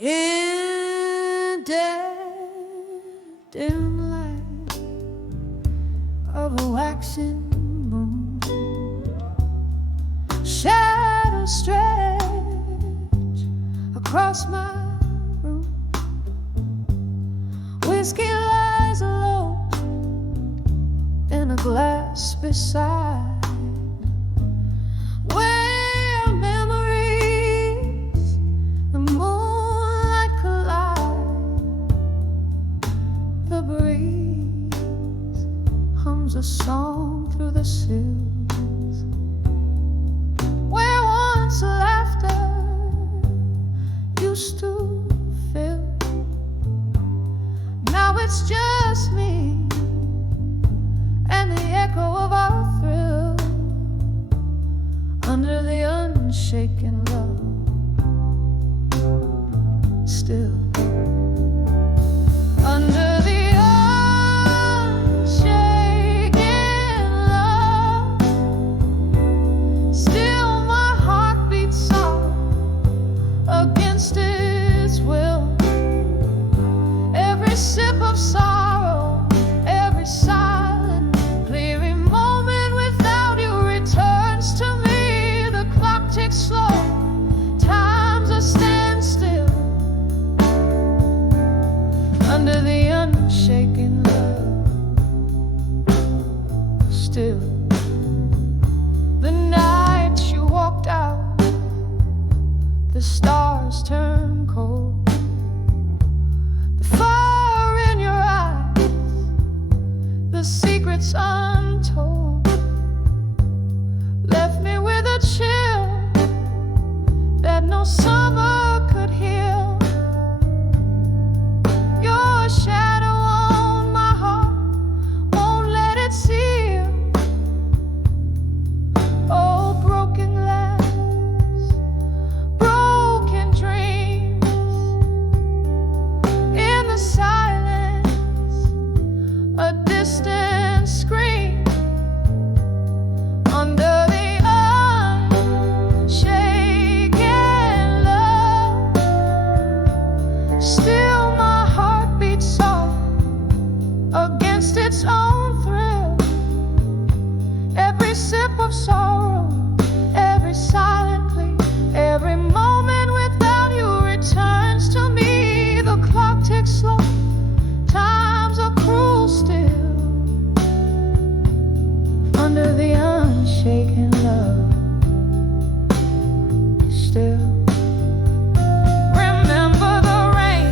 in dead dim light of a waxing moon. Shadows stretch across my room. Whiskey lies alone in a glass beside. A song through the sills, where once laughter used to fill. Now it's just me and the echo of our thrill under the unshaken love. Still under the sip of sorrow, every silent, clearing moment without you returns to me. The clock ticks slow, time's a standstill under the unshaken love. Still, the night you walked out, the stars turned cold. The secrets untold left me with a chill that no summer could heal. Your shadow on my heart won't let it seal. Oh, broken glass, broken dreams in the silence, a distant scream under the unshaken love. Still my heart beats soft against its own thrill. Every sip of sorrow, every silent plea, every moment without you returns to me. The clock ticks slow, times are cruel still under the unshaken love. Still remember the rain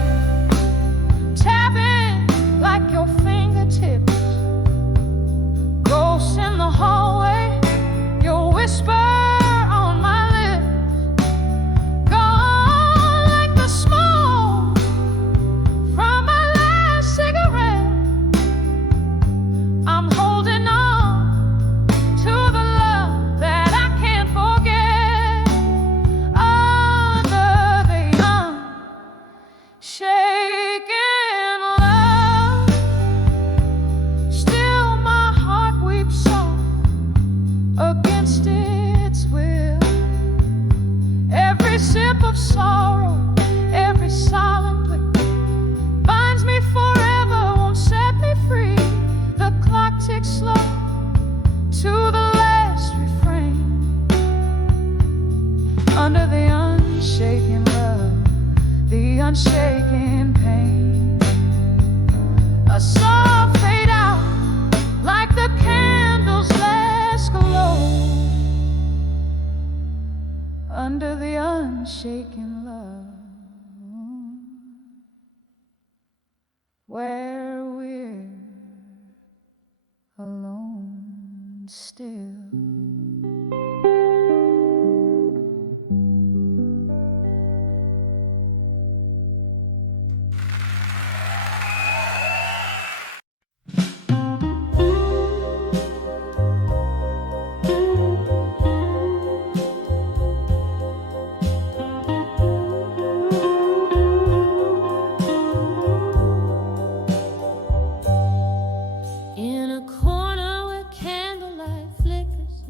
tapping like your fingertips, ghosts in the hallway, your whisper on my lips, gone like the smoke from my last cigarette. I'm holding on to the love that I can't forget under the unshaken love. Still my heart weeps soft against its will. Every sip of sorrow, every silent plea binds me forever, won't set me free. The clock ticks slow to the last refrain under the unshaken love, the unshaken pain. A soft fade out like the candle's last glow under the unshaken love, where we're alone still. In a corner where candlelight flickers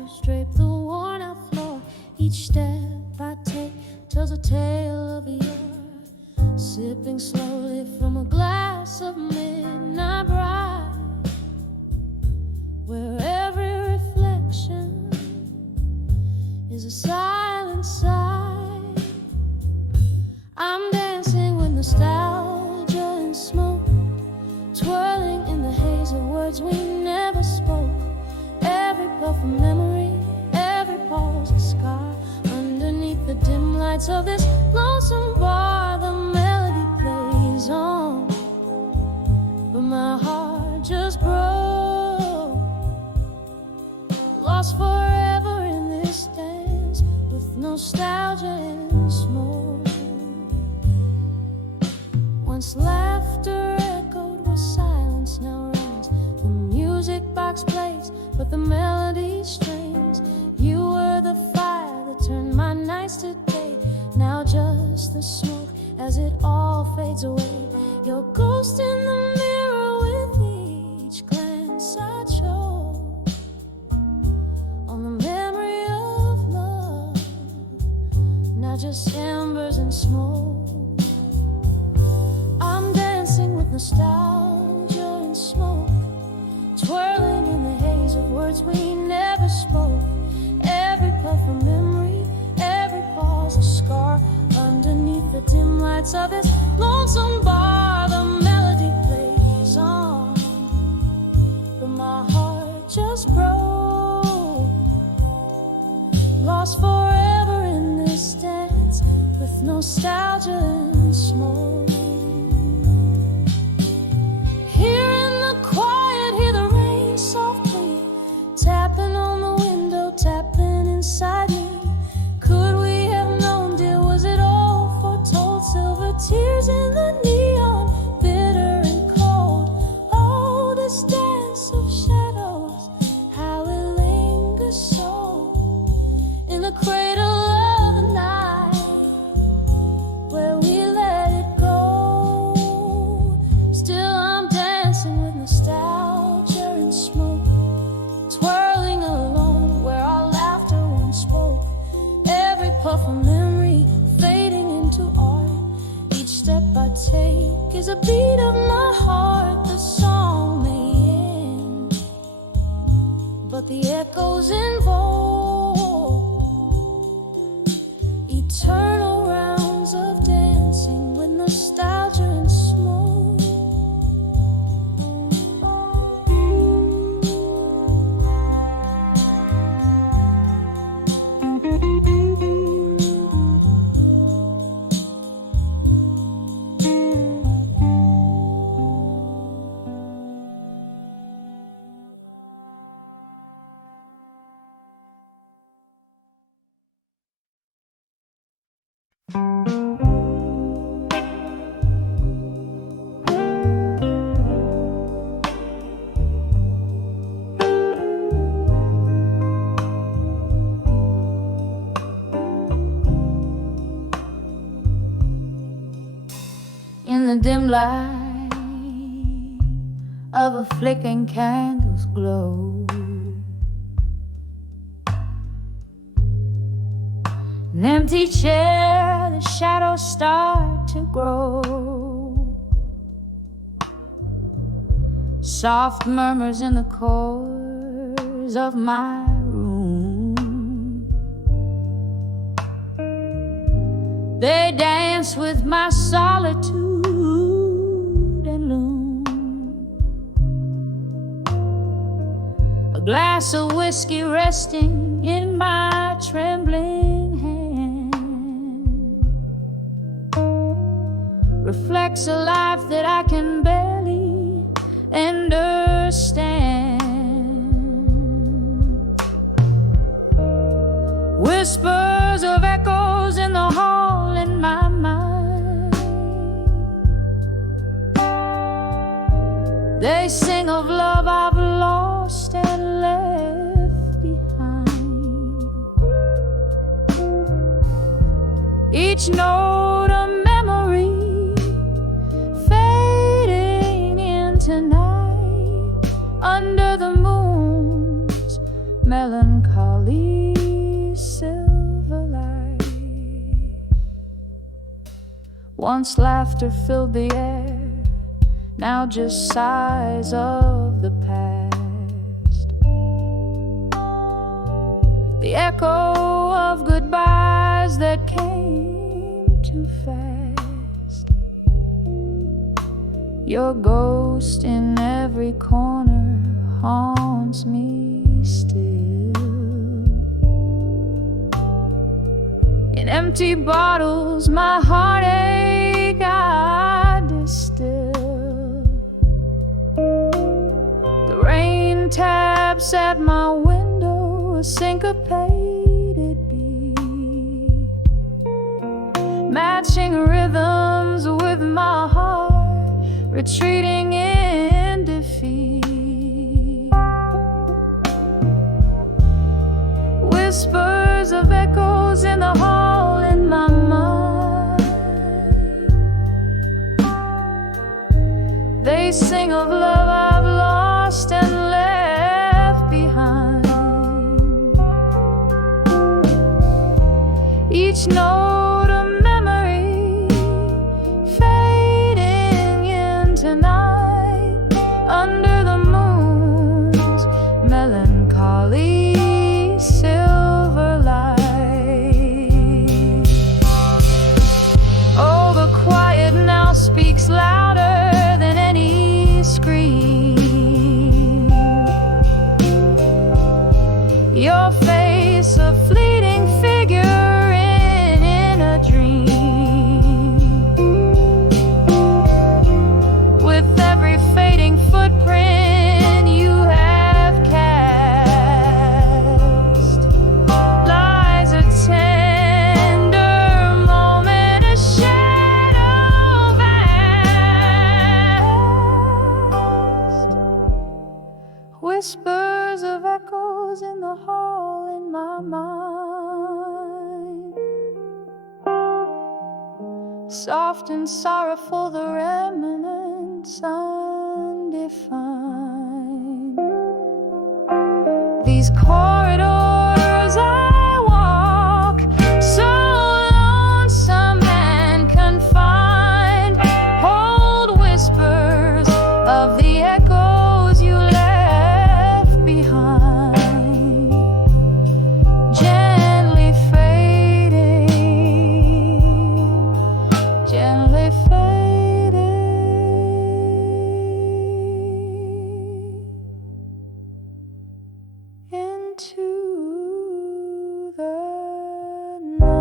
shadows drape the worn out floor. Each step I take tells a tale of a year. Sipping slowly from a glass of midnight bride, where every reflection is a silent sigh. I'm dancing with nostalgia and smoke, twirling in the haze of words we never spoke. Every puff of memory, every pause a scar. Underneath the dim lights of this lonesome bar, the melody plays on, but my heart just broke. Lost forever in this dance with nostalgia and smoke. Once laughter echoed where silence now reigns. The music box plays, but the melody strains. You were the fire that turned my nights to day. Now just the smoke as it all fades away. Your ghost in the mirror with each glance I chose on the memory of love. Now just embers and smoke. I'm dancing with nostalgia and smoke, twirling in the haze of words we never spoke. Every puff of memory, every pause a scar. Underneath the dim lights of this lonesome bar, the melody plays on, but my heart just broke. Lost forever in this dance with nostalgia and smoke. Here in the quiet, hear the rain softly tapping on the window, tapping inside me. Could we have known, dear, was it all foretold? Silver tears in the neon, bitter and cold. Oh, this dance of shadows, how it lingers so in the cradle of the night, where we let it go. Still I'm dancing with nostalgia and smoke, twirling alone where our laughter once spoke. Every puff of memory fading into art. Each step I take is a beat of my heart. The song may end, but the echoes invoke eternal rounds of dancing with nostalgia and smoke. In the dim light of a flickering candle's glow, an empty chair, the shadows start to grow. Soft murmurs in the corners of my room, they dance with my solitude and loom. A glass of whiskey resting in my trembling hand reflects a life that I can barely understand. Whispers of echoes in the hall in my mind, they sing of love I've lost and left behind. Each note a memory fading into night under the moon's melancholy silver light. Once laughter filled the air, now just sighs of the past. The echo of goodbyes that came too fast. Your ghost in every corner haunts me still. In empty bottles my heartache I distill. The rain taps at my window, a syncopated beat, matching rhythms with my heart, retreating in defeat. Whispers of echoes in the hall in my mind. They sing of love I've lost and left behind. Each note a memory fading into night under the moon's melancholy silver light. Oh, the quiet now speaks louder than any scream. Your face a fleeting figure in a dream. With every fading footprint you have cast lies a tender moment, a shadow vast. Whispers of echoes in the hall in my mind. Soft and sorrowful the remnants undefined. These corridors I walk, so lonesome and confined, hold whispers of the echoes you left behind, gently fading, gently fading into the night.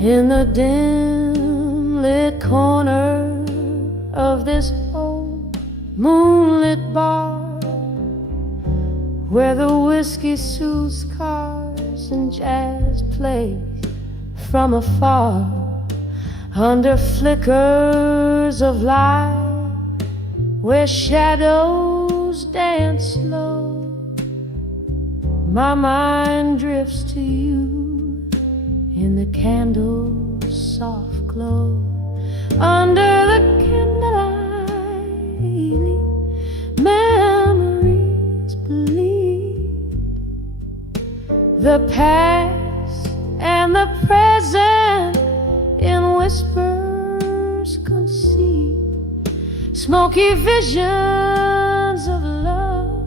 In the dim lit corner of this old moonlit bar, where the whiskey soothes cars and jazz plays from afar, under flickers of light, where shadows dance slow, my mind drifts to you in the candle's soft glow. Under the candlelight, memories bleed, the past and the present in whispers conceal, smoky visions of love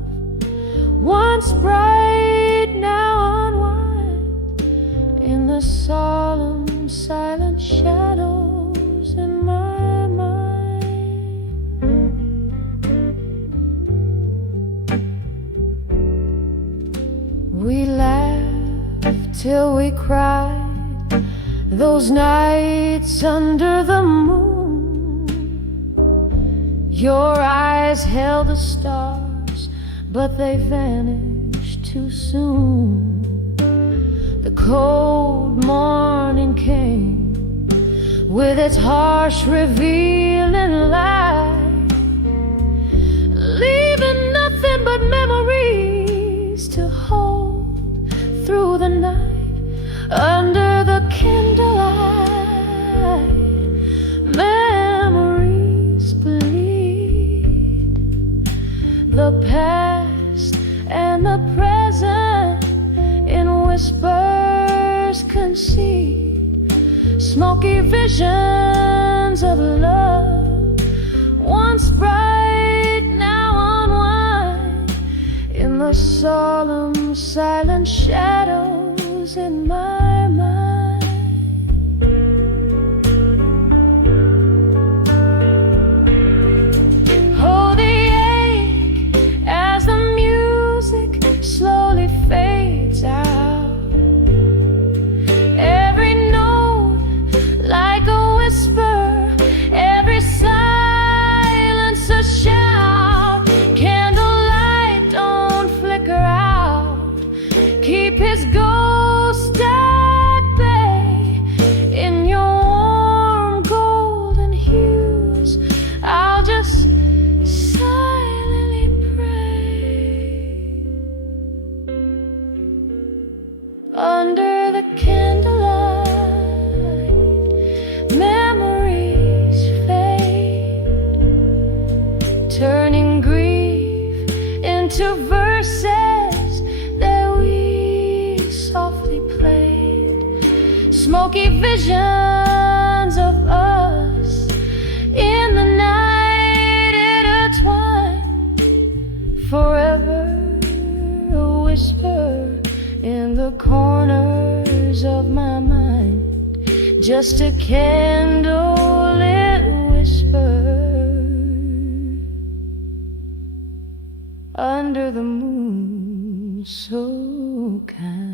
once bright now unwind in the solemn, silent shadows in my mind. We laughed till we cried, those nights under the moon. Your eyes held the stars, but they vanished too soon. The cold morning came with its harsh revealing light, leaving nothing but memories to hold through the night. Under the candlelight, memories bleed, the past and the present in whispers concede, smoky visions of love, once bright, now unwind in the solemn, silent shadows in my mind. Oh, the ache as the music slowly fades out, every note like a whisper, every silence a shout. Candlelight, don't flicker out, keep his ghost at bay. In your warm golden hues, I'll just silently pray. Under the candlelight, memories fade, turning grief into verses that we softly played, smoky visions of us in the night intertwined, forever a whisper in the corners of my mind, just a candlelit whisper under the moon so kind.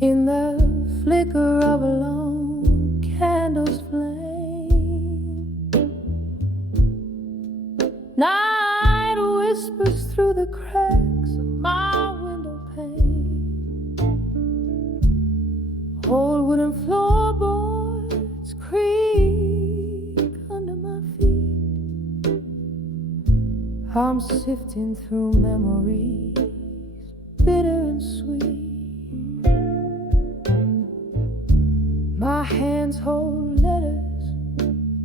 In the flicker of a lone candle's flame, night whispers through the cracks of my window pane. Old wooden floorboards creak under my feet. I'm sifting through memories, bitter and sweet. My hands hold letters,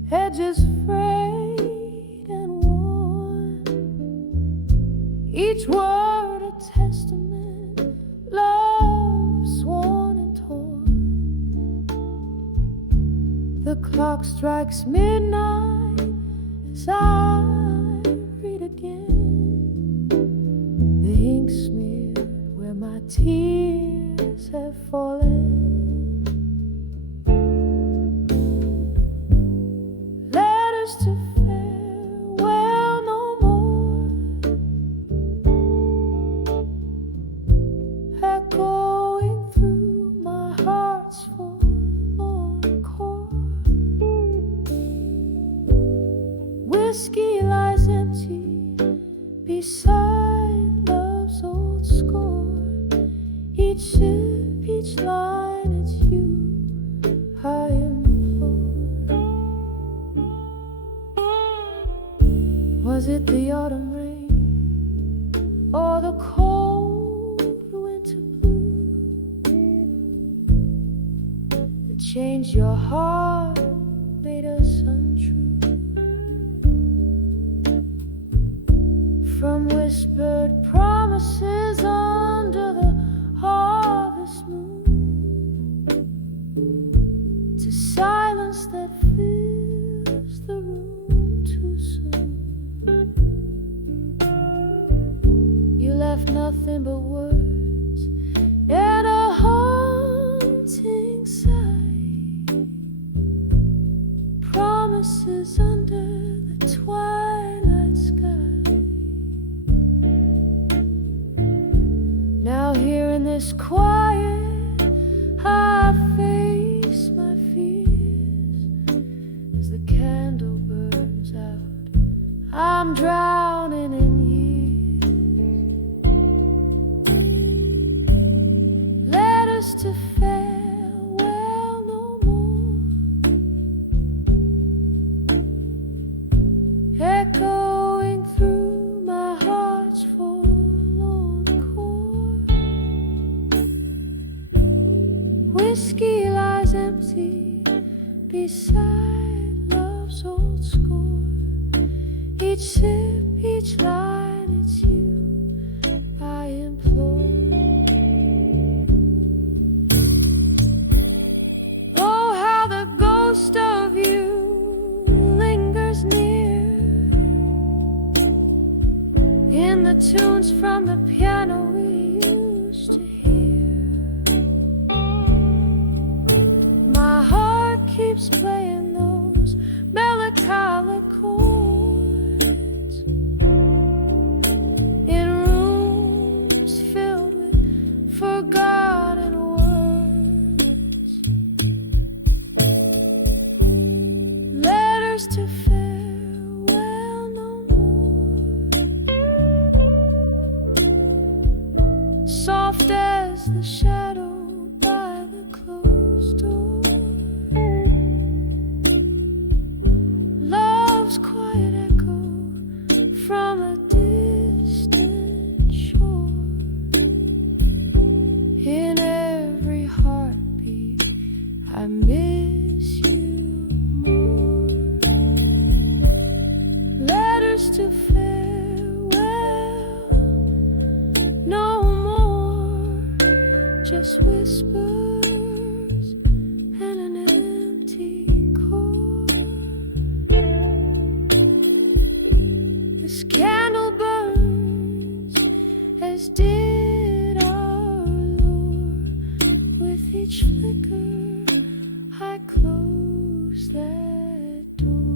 edges frayed and worn, each word a testament, love sworn and torn. The clock strikes midnight as I read again, the ink smeared where my tears have fallen. To farewell no more, echoing through my heart's forlorn chord. Whiskey lies empty beside love's old score. Each sip, each line, it's you I implore. Was it the autumn rain or the cold Change your heart, made us untrue. From whispered promises under the harvest moon to silence that fills the room too soon. You left nothing but words and a haunting sigh, promises under the twilight sky. Now here in this quiet, I face my fears. As the candle burns out, I'm drowning in years. Letters to farewell no more, echoing through my heart's forlorn chord. Whiskey lies empty beside love's old score. Each sip, each line, it's you I implore. Oh, how the ghost of you lingers near in the tunes from the piano we used to hear. My heart keeps playing those melancholy chords in rooms filled with forgotten words. Letters to farewell no more, soft as the shadow by the closed door. Love's quiet echo from a distant shore. In every heartbeat I miss you more. Letters to farewell no more, just whispers and an empty chord. This candle burns as did our Lord. With each flicker I close that door.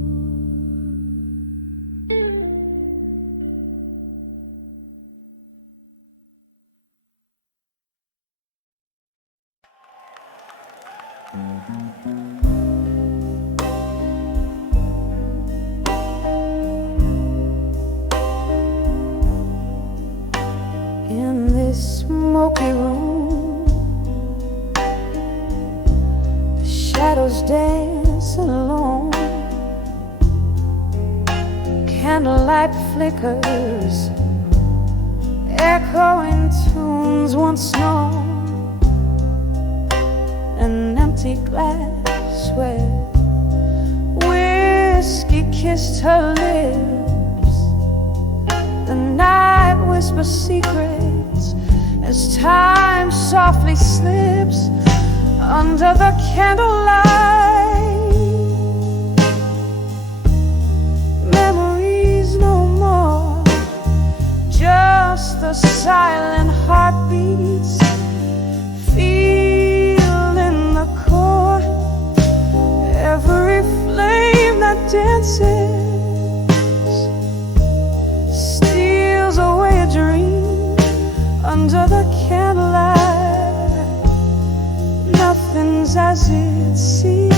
In this smoky room, the shadows dance alone. Candlelight flickers, echoing tunes once known. An empty glass where whiskey kissed her lips. The night whispers secrets as time softly slips under the candlelight. Memories no more, just the silent heartbeats. Feel in the core every flame that dances, steals away a dream under the candlelight. Nothing's as it seems.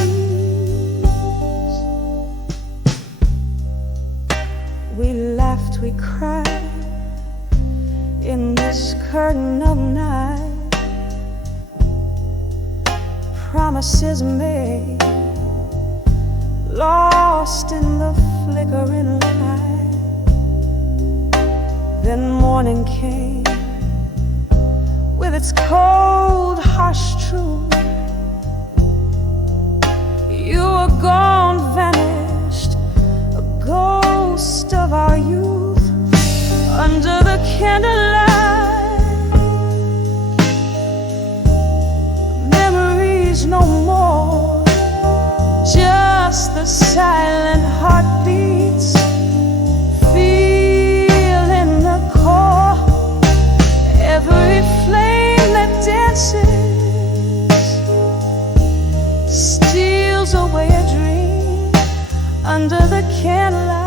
We laughed, we cried in this curtain of night. Promises made, lost in the flickering light. Then morning came with its cold, harsh truth. gone, vanished, a ghost of our youth under the candlelight. Memories no more, just the silent heartbeats, feel in the core, every flame that dances, steals away a dream under the candlelight.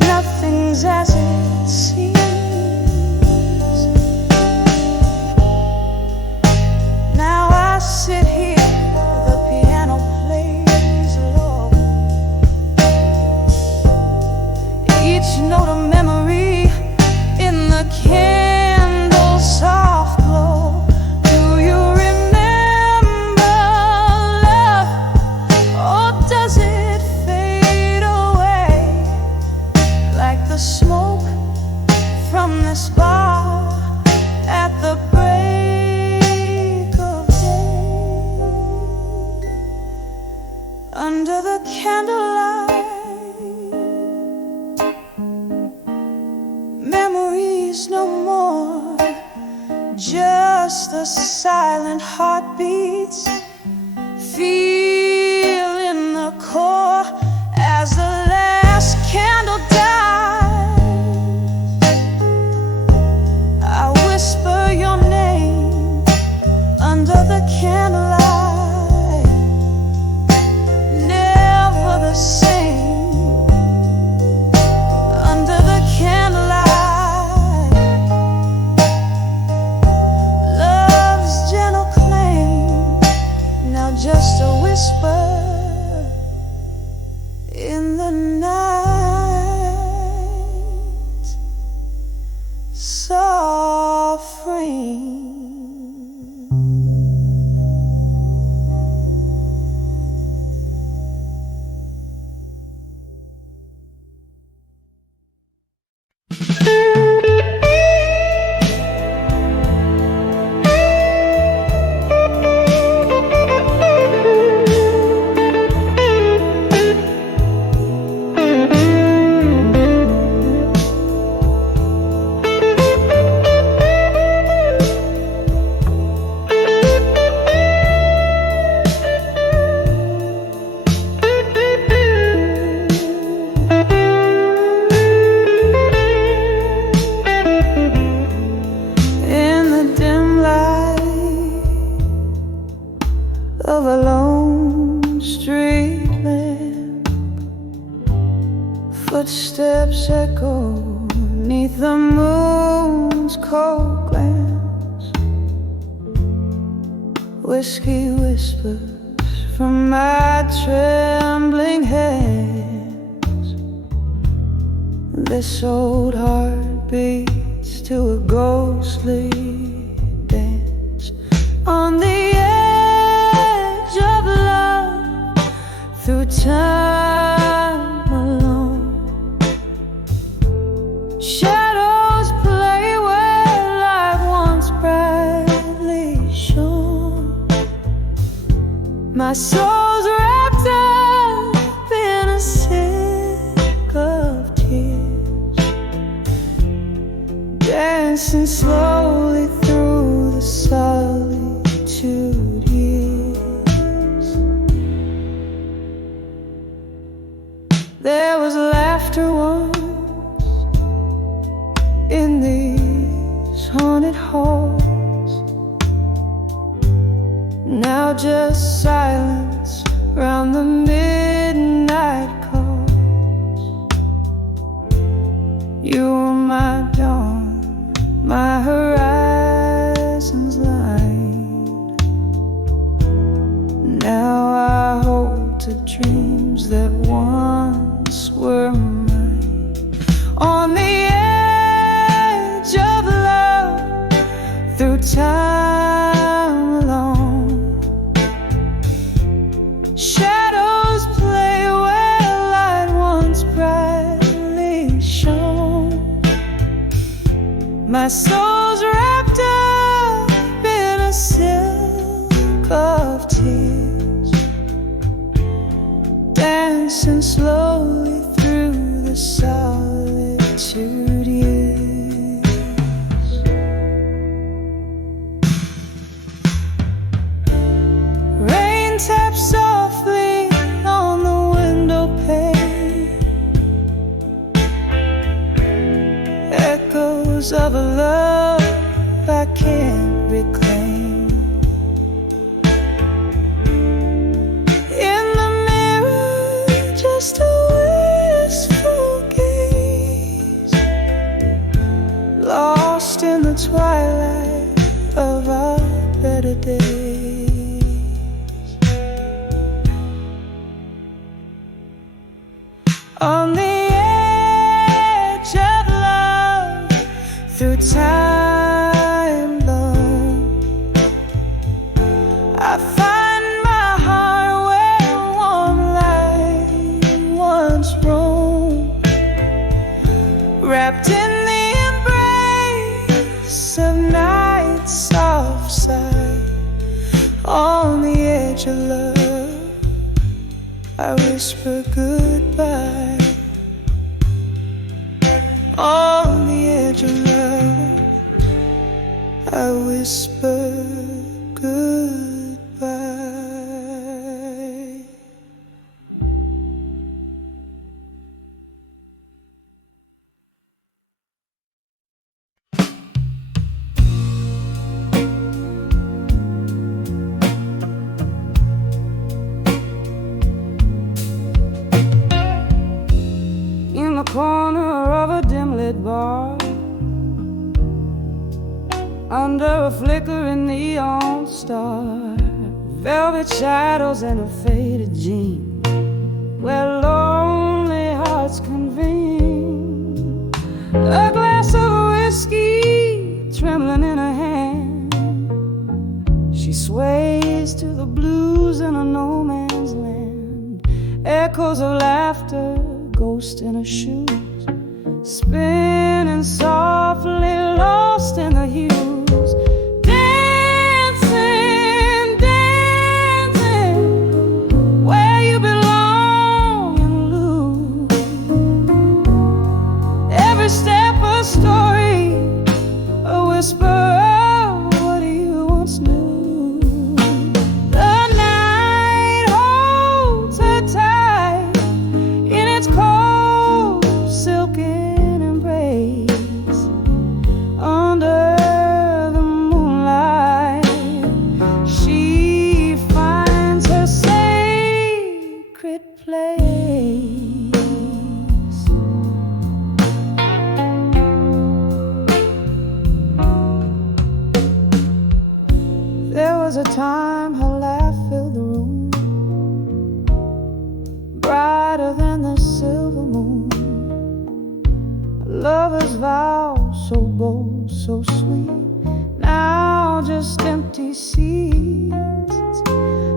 Nothing's as it seems. Now I sit here, the piano plays low, each note a memory in the candle's soft glow. Do you remember love, or does it fade away like the smoke from this bar at the break of day? Under the candlelight, memories no more, just the silent heartbeats, feel in the core as the last candle dies. I whisper your name under the candlelight, never the same under the candlelight. Love's gentle claim, now just a whisper in the night, soft rain. In the dim light of a lone street lamp, footsteps echo neath the moon's cold glance. Whiskey whispers from my trembling hands. This old heart beats to a ghostly dance on the edge of love, through time alone. Shadows play where light once brightly shone. My soul's wrapped up in a silk of tears, dancing slowly through the solitude years. There was laughter once in these haunted halls, now just silence round the midnight calls. You were my dawn, my horizon's line. Now I hold to dreams that once were mine. On the edge of love, through time alone. Shadows play where light once brightly shone. My soul's wrapped up in a silk of tears, dancing slowly through the solitude years. Rain taps softly on the window pane, echoes of a love I can't reclaim. In the mirror, just a wistful gaze, lost in the twilight of our better days. On the edge of love, through time long, I find my heart where warm light once roamed, wrapped in the embrace of night's soft sigh. On the edge of love, I whisper goodbye. On the edge of love, I whisper goodbye. In the corner of a dim-lit bar, under a flickering neon star, velvet shadows and a faded jean, where lonely hearts convene. A glass of whiskey trembling in her hand, she sways to the blues in a no man's land. Echoes of laughter, ghost in her shoes, spinning softly, lost in the hues. Dancing, dancing, where you belong and lose. Every step a story, a whisper of what you once knew. The night holds her tight in its cold, silken embrace. Under the moonlight, she finds her sacred place. There was a time her laugh filled the room, brighter than the silver moon. A lover's vow, so bold, so sweet, now just empty seats.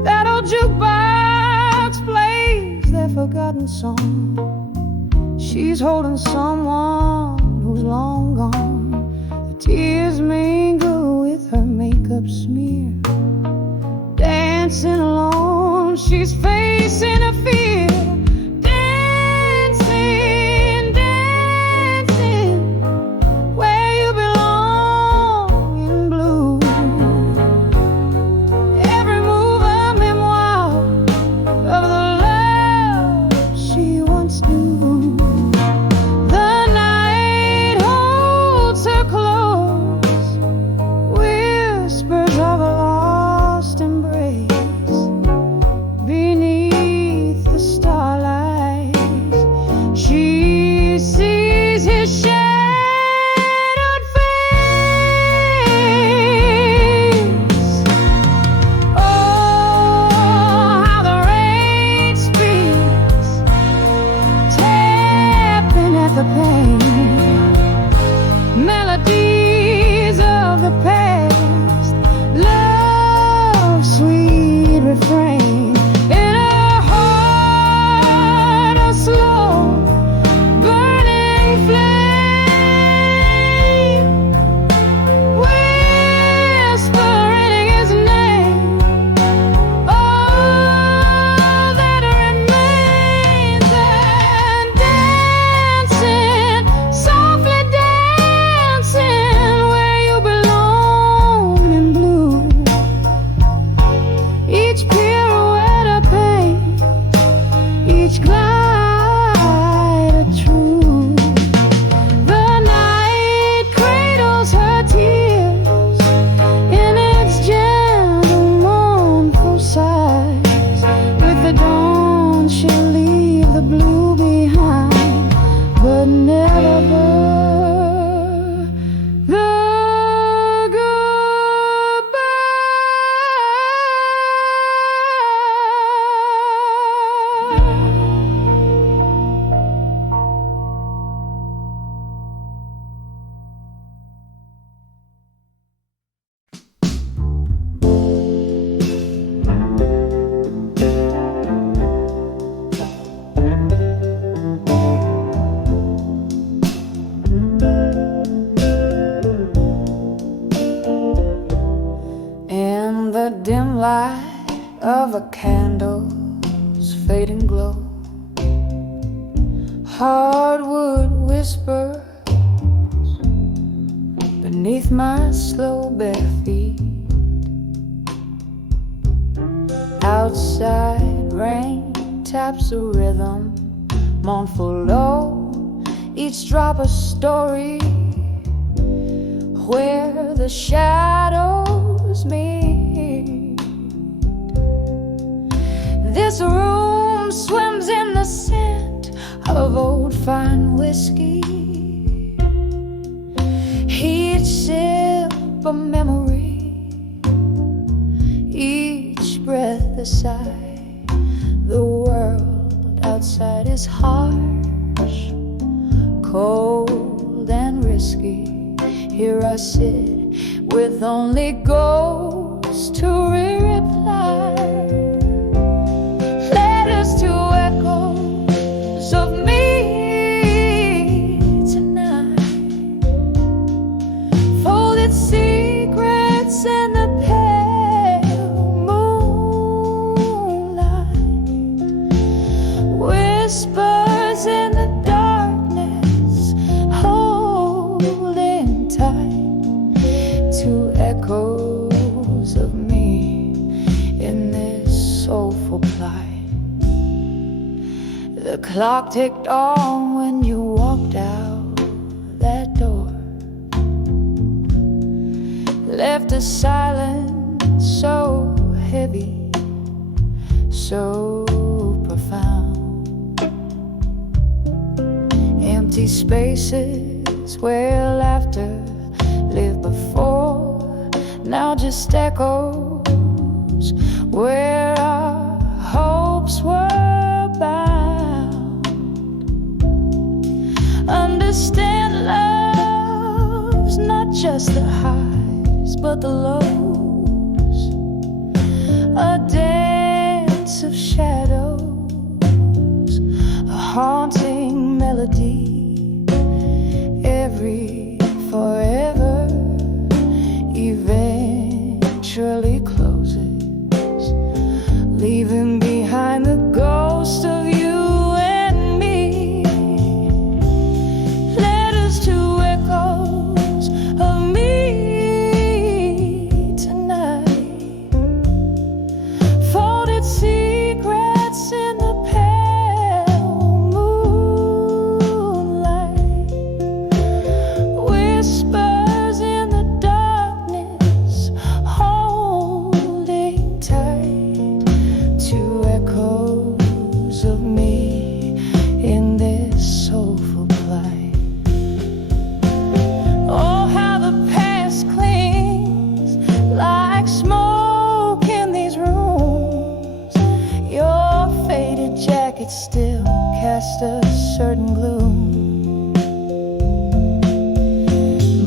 That old jukebox plays their forgotten song. She's holding someone who's long gone. The tears mingle with her makeup smear. Dancing alone, she's facing a fear. Dancing, dancing, where you belong in blue. Every move a memoir of the love she once knew. The night holds her close, whispers of a lost embrace. light of a candle's fading glow. Hardwood whispers beneath my slow bare feet. Outside rain taps a rhythm, mournful low, each drop a story, where the shadows meet. This room swims in the scent of old fine whiskey, each sip a memory, each breath a sigh. The world outside is harsh, cold and risky. Here I sit with only ghosts to reply, letters to echoes of me tonight, folded secrets in the pale moonlight, whispers in the darkness, holding tight to echoes of me in this soulful plight. The clock ticked on when you walked out that door, left a silence so heavy, so profound. Empty spaces where laughter lived before, now just echoes where our hopes were bound. Understand love's not just the highs but the lows, a dance of shadows, a haunting melody, every forever eventually closes, leaving behind the ghost of you and me. Letters to echoes of me tonight, folded secrets in the pale moonlight, whispers in the darkness, holding tight to echoes of me in this soulful plight. Oh, how the past clings like smoke in these rooms. Your faded jacket still casts a certain gloom.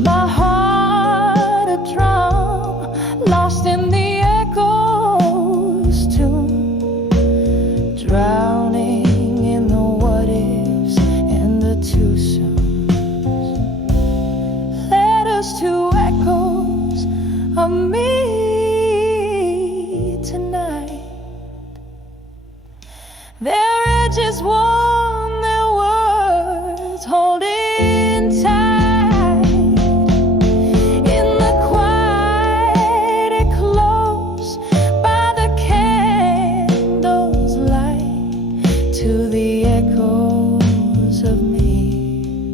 My heart a drum, lost in the echoes tune, drowning in the what ifs and the too soons. Letters to echoes of me tonight. Their edges warm, their words holding tight. In the quiet, close by the candle's light, to the echoes of me,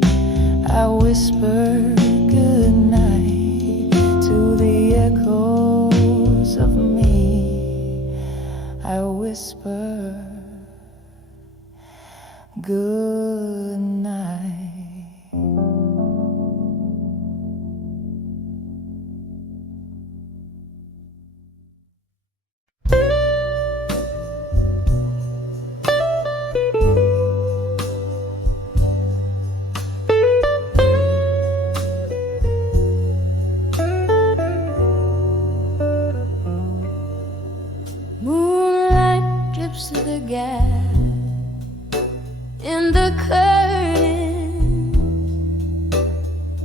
I whisper good night. To the echoes of me, I whisper good night. Moonlight drips to the gap in the curtain,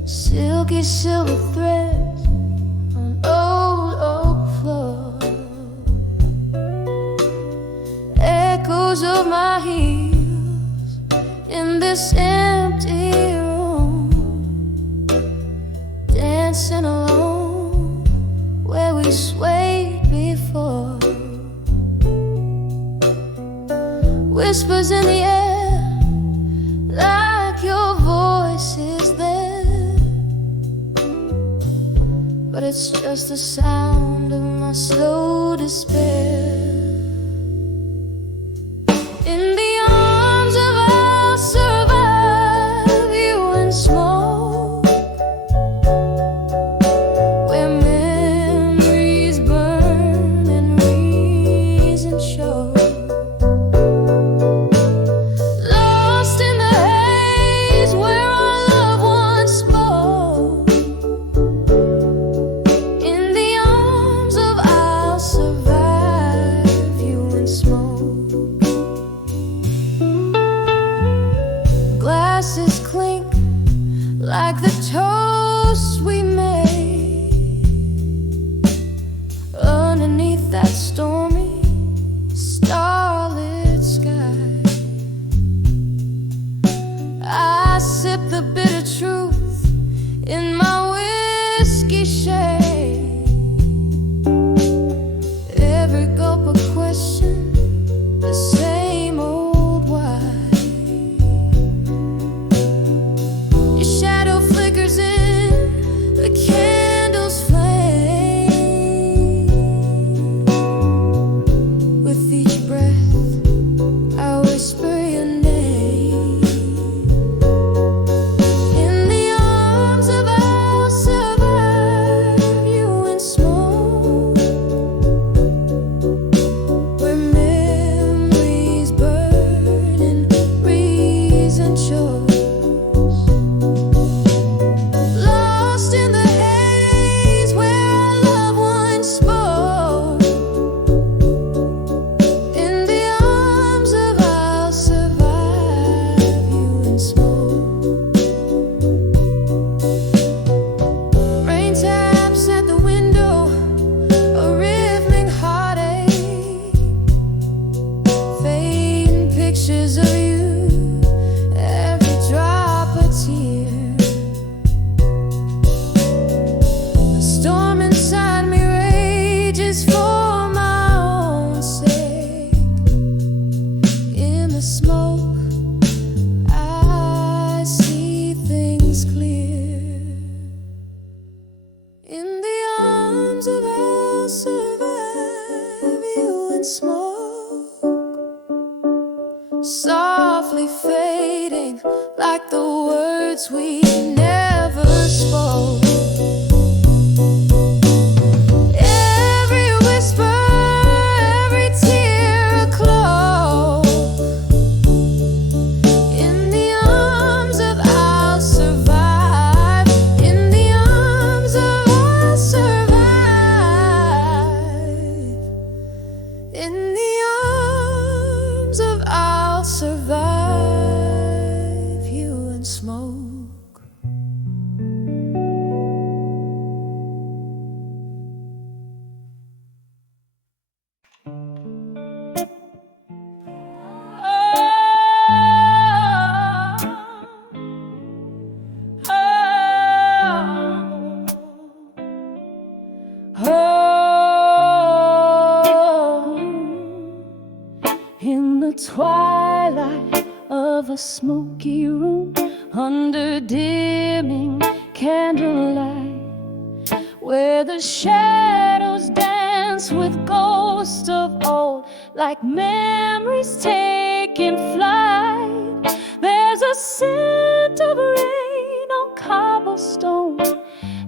silky silver threads on old oak floor. this empty room, dancing alone where we swayed before. Whispers in the air, like your voice is there, but it's just the sound of my slow despair. In the arms of I'll survive you and smoke, where memories burn and reason show. Lost in the haze where our love once spoke. In the arms of I'll survive you and smoke. Glasses clink like the toast we made underneath that stormy, starlit sky. I sip the bitter truth in my whiskey shade. Every gulp a question, the same old why. Your shadow flickers in the candle's flame. With each breath, I whisper your name. In the arms of I'll survive you and smoke, where memories burn and reason shows. Lost in the haze where our love once spoke. In the arms of I'll survive you and smoke. Rain taps at the window, a rhythmic heartache, fading pictures of you, every drop a tear. The storm inside me rages for my own sake. In the smoke, I see things clear. In the arms of I'll survive you and smoke, softly fading like the words we never spoke. Every whisper, every tear a cloak. In the arms of I'll survive. In the arms of I'll survive. In the arms of I'll survive you and smoke. In the twilight of a smoky room, under dimming candlelight, where the shadows dance with ghosts of old, like memories taking flight. There's a scent of rain on cobblestone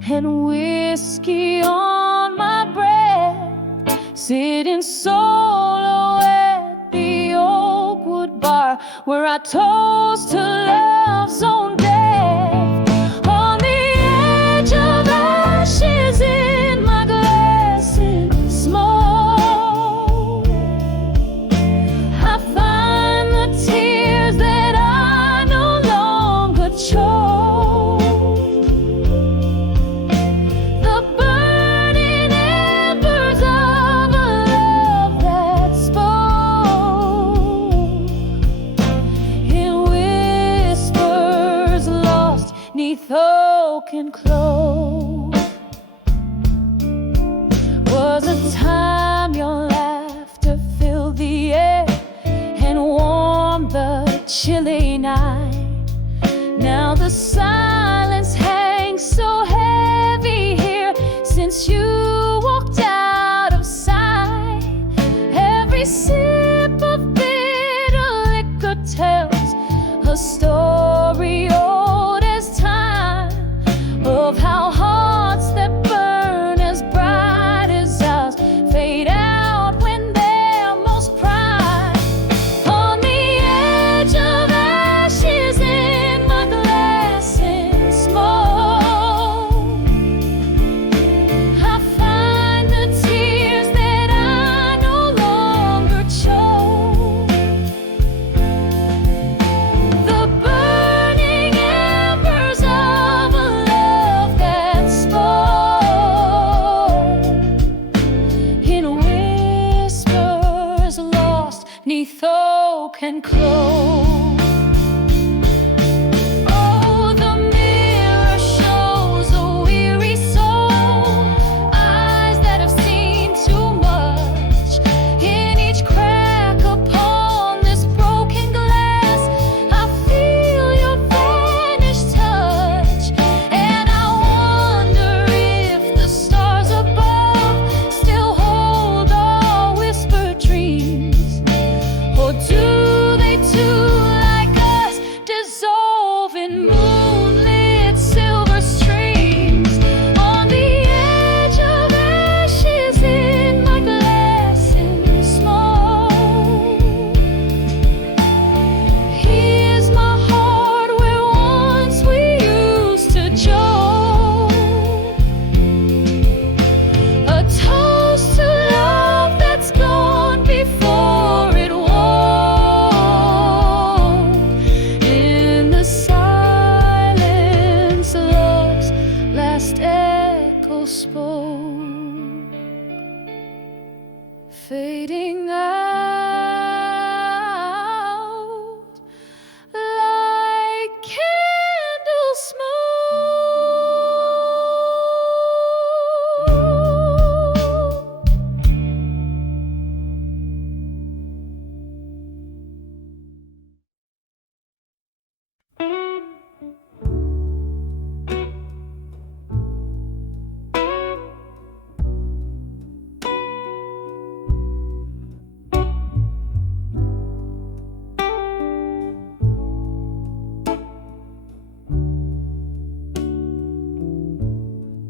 and whiskey on my breath, sitting solo at the Oakwood bar where I toast to love's own death. On the edge of ashes in my glass in smoke, I find the tears that I no longer choke. The burning embers of a love that spoke in whispers since you walked out of sight. Every sip of bitter liquor tells a story old as time, of how hearts that burn as bright as ours fade out when they're most pride. On the edge of ashes in my glass and smoke, I find the tears that I no longer choke. The burning embers of a love that spoke in whispers lost 'neath oak and clove. Oh, the mirror shows a weary soul, eyes that have seen too much. In each crack upon this broken glass, I feel your vanished touch, and I wonder if the stars above still hold our whispered dreams, or do they too, like us, dissolve in moonlit silver streams? On the edge of ashes in my glass and smoke, here's my heart where once we used to joke. A toast to love that's gone before it woke. In the silence, love's last echo spoke, fading out like candle smoke.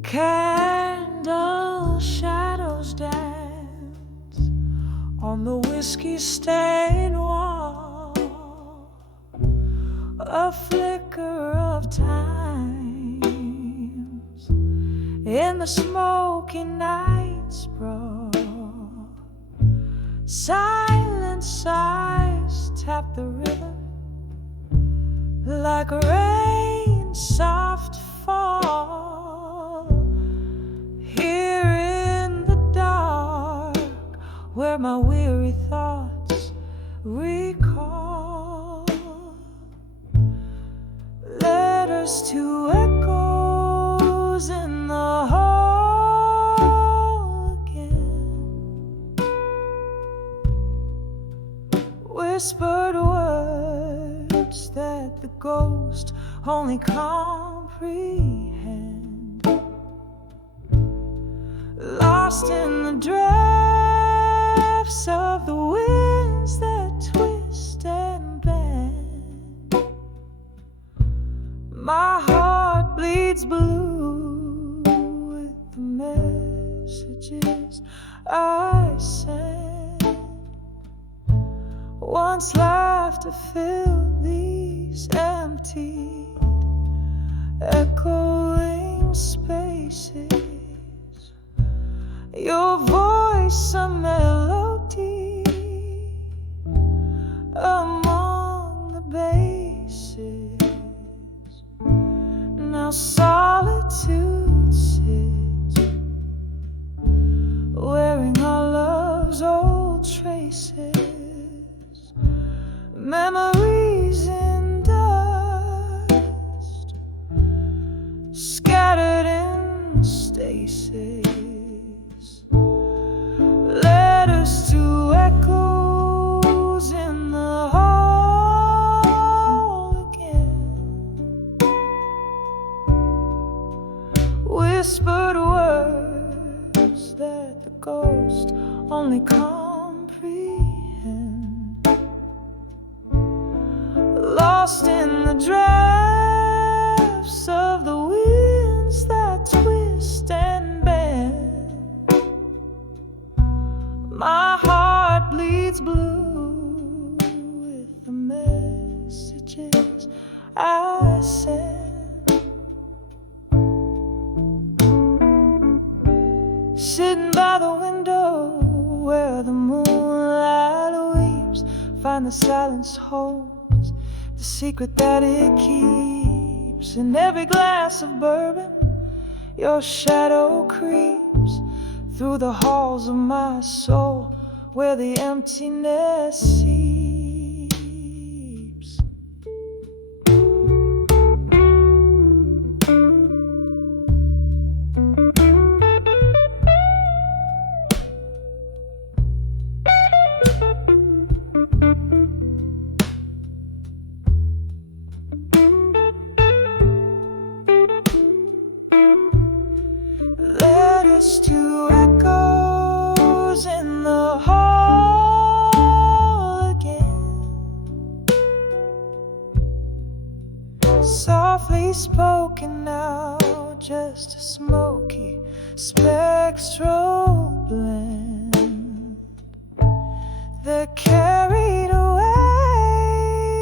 Candle shadows dance on the whiskey-stained wall, a flicker of times in the smoky night's brawl. Silent sighs tap the rhythm like rain soft fall. Here in the dark, where my weary thoughts recall, letters to echoes in the hall again, whispered words that the ghost only comprehend, lost in the drafts of the winds that twist and bend. My heart bleeds blue with the messages I send. Once laughter filled these empty, echoing spaces. Your voice a melody among the bases. Now solitude sits, wearing our love's old traces. Memories in dust, scattered in stasis. Letters to echoes in the hall again, whispered words ghost only comprehend. Lost in the drafts of the winds that twist and bend, my heart bleeds blue with the messages I send. Sitting by the window where the moonlight weeps, find the silence holds the secret that it keeps. In every glass of bourbon, your shadow creeps through the halls of my soul where the emptiness seeps. To echoes in the hall again, softly spoken now, just a smoky spectral blend. They're carried away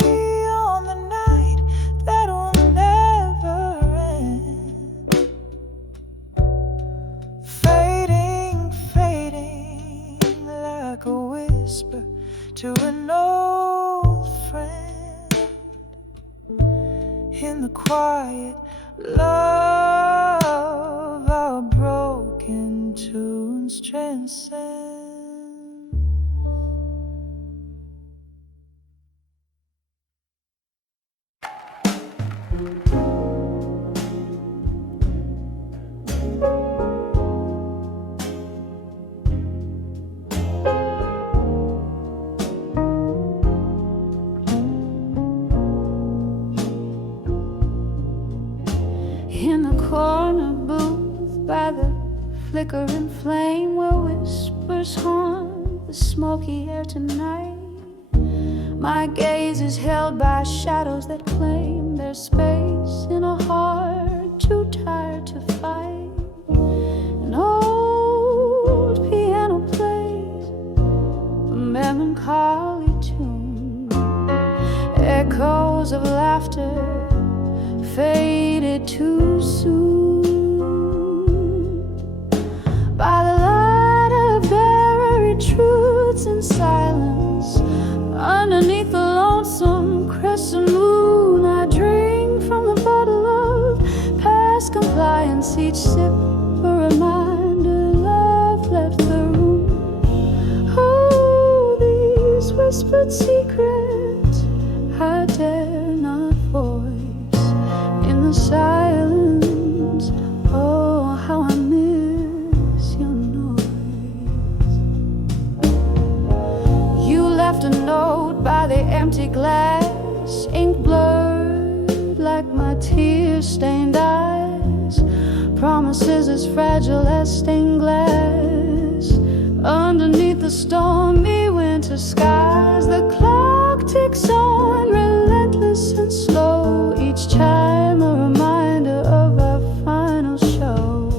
on the night that will never end. Fading like a whisper to an old friend. In the quiet love, our broken tunes transcend. In the corner booth by the flickering flame where whispers haunt the smoky air tonight, my gaze is held by shadows that claim their space in a heart too tired to fight. An old piano plays a melancholy tune, echoes of laughter faded too soon. By the light of buried truths in silence, underneath the lonesome crescent moon, I drink from the bottle of past compliance. Each sip a reminder love left the room. Oh, these whispered secrets I dare not voice. In the silence, oh, how I miss your noise. You left a note by the empty glass, ink blurred like my tear-stained eyes, promises as fragile as stained glass. Underneath the stormy winter skies, the clock ticks on, relentless and slow, each chime a reminder of our final show.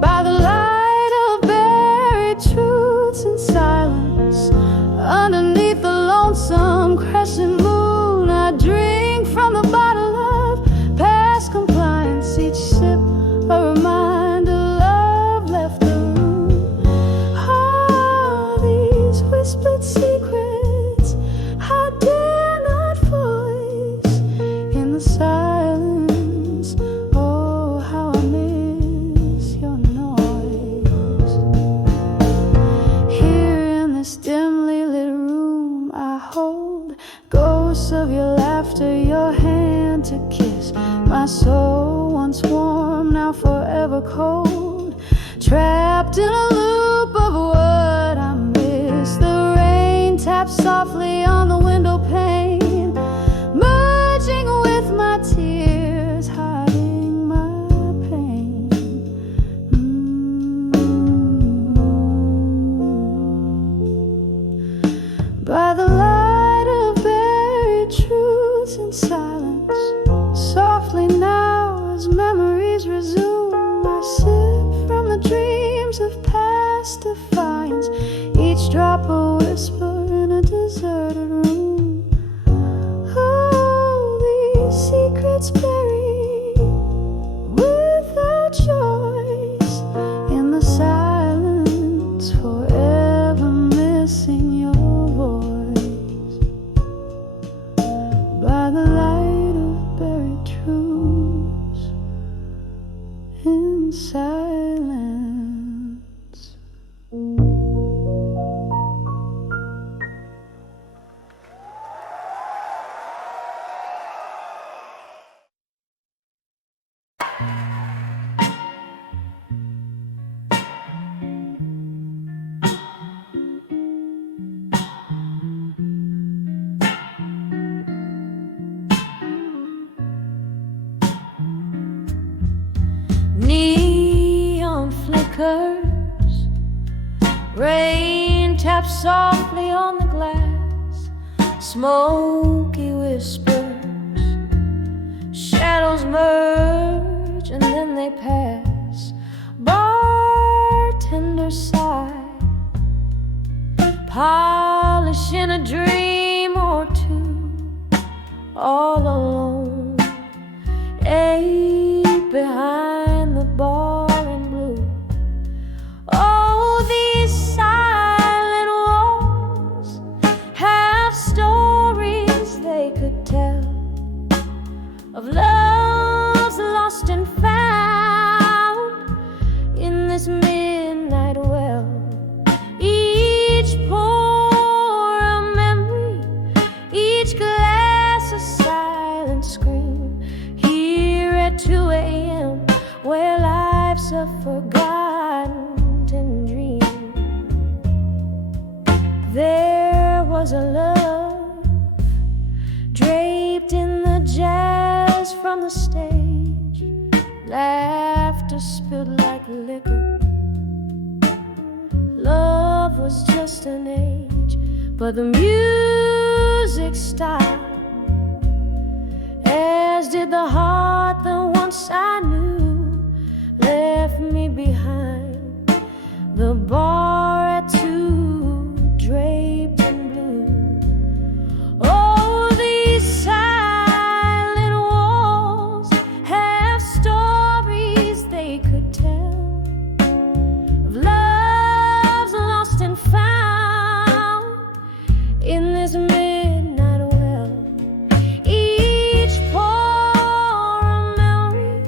By the light of buried truths in silence, underneath the lonesome crescent moon, I drink from the bottle of past compliance. Each sip a reminder love left the room. All these whispered secrets I dare not voice. In the silence, oh, how I miss your noise. Here in this dimly lit room, I hold ghosts of your laughter, your hand to kiss. My soul once warm, now forever cold, trapped in a loop of what I miss. The rain taps softly on the window pane, merging with my days in silence. Softly now as memories resume, I sip from the dreams of past defiance, each drop a whisper in a deserted room. Oh, these secrets buried without choice in the silence, forever missing your voice. By the light of buried truths in silence. Neon flickers, rain taps softly on the glass, smoky whispers, shadows merge and then they pass. Bartender sigh, polishing a dream or two, all alone, eight behind the bar in blue. Oh, these silent walls have stories they could tell of loves lost and found in this midnight well. Each pour a memory, each glass a silent scream. Here at 2 a.m. where life's a forgotten dream. There was a love draped in the jazz from the stage, laughter spilled like liquor. Love was just an age, but the music stopped, as did the heart that once I knew left me behind. The bar at 2, draped in blue. Oh, these silent walls have stories they could tell of loves lost and found in this midnight well. Each pour a memory,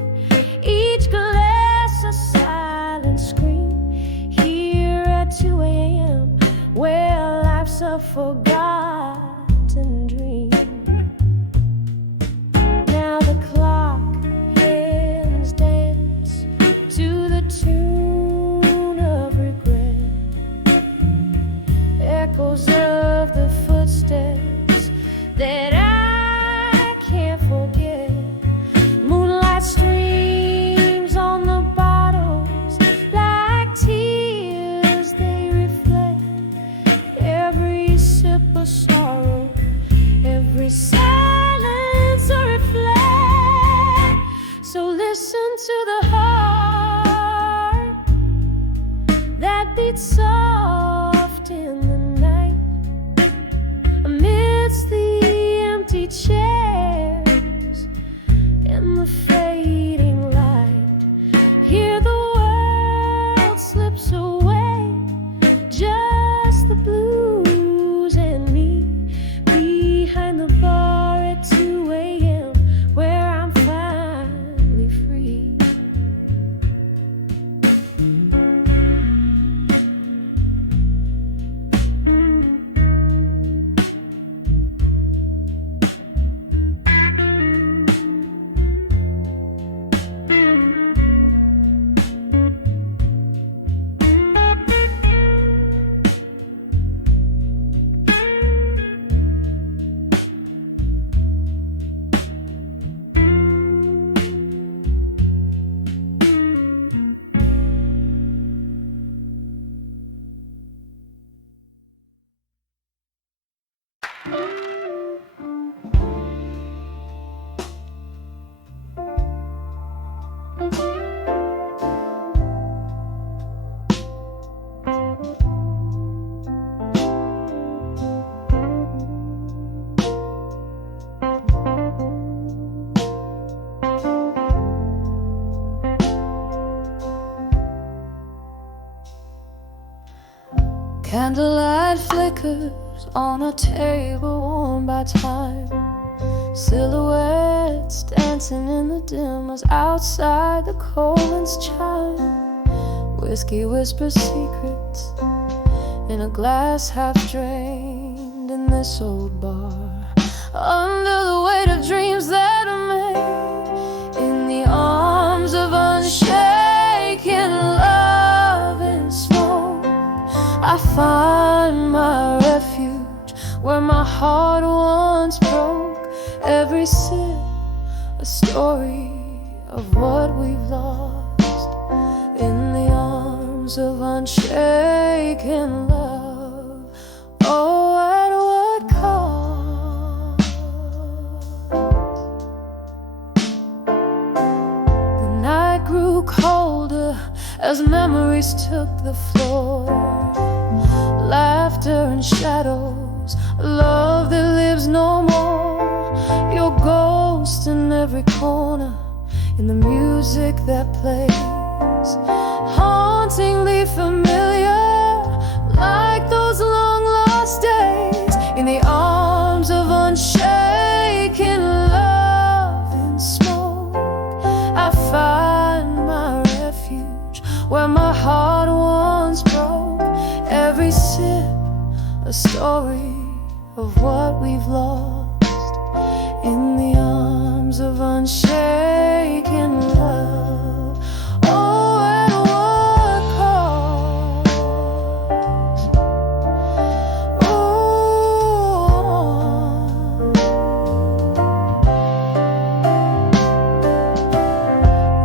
each glass a silent scream. Here at 2 a.m. where life's a forgotten dream. Now the clock hands dance to the tune of regret, echoes of the footsteps that I can't forget. Moonlight streams on the bottles like tears they reflect. Every sip a sorrow, every silence a reflect. So listen to the heart that beats soft in the night, amidst the empty chairs and the fading light. Here the world slips away, just the blues and me, behind the bar at 2 a.m. where I'm finally free. flickers on a table worn by time. Silhouettes dancing in the dim as outside the Colin's chime. Whiskey whispers secrets in a glass half drained in this old bar. Under the weight of dreams that are made in the arms of unshaken love and smoke, I find my refuge where my heart once broke. Every sip a story of what we've lost in the arms of unshaken love. Oh, at what cost? The night grew colder as memories took the floor. Laughter and shadows, love that lives no more. Your ghost in every corner, in the music that plays, hauntingly familiar, like those long lost days. In the arms of unshaken love and smoke, I find my refuge where my heart once broke. Every sip a story of what we've lost in the arms of unshaken love. Oh, at what cost? Oh,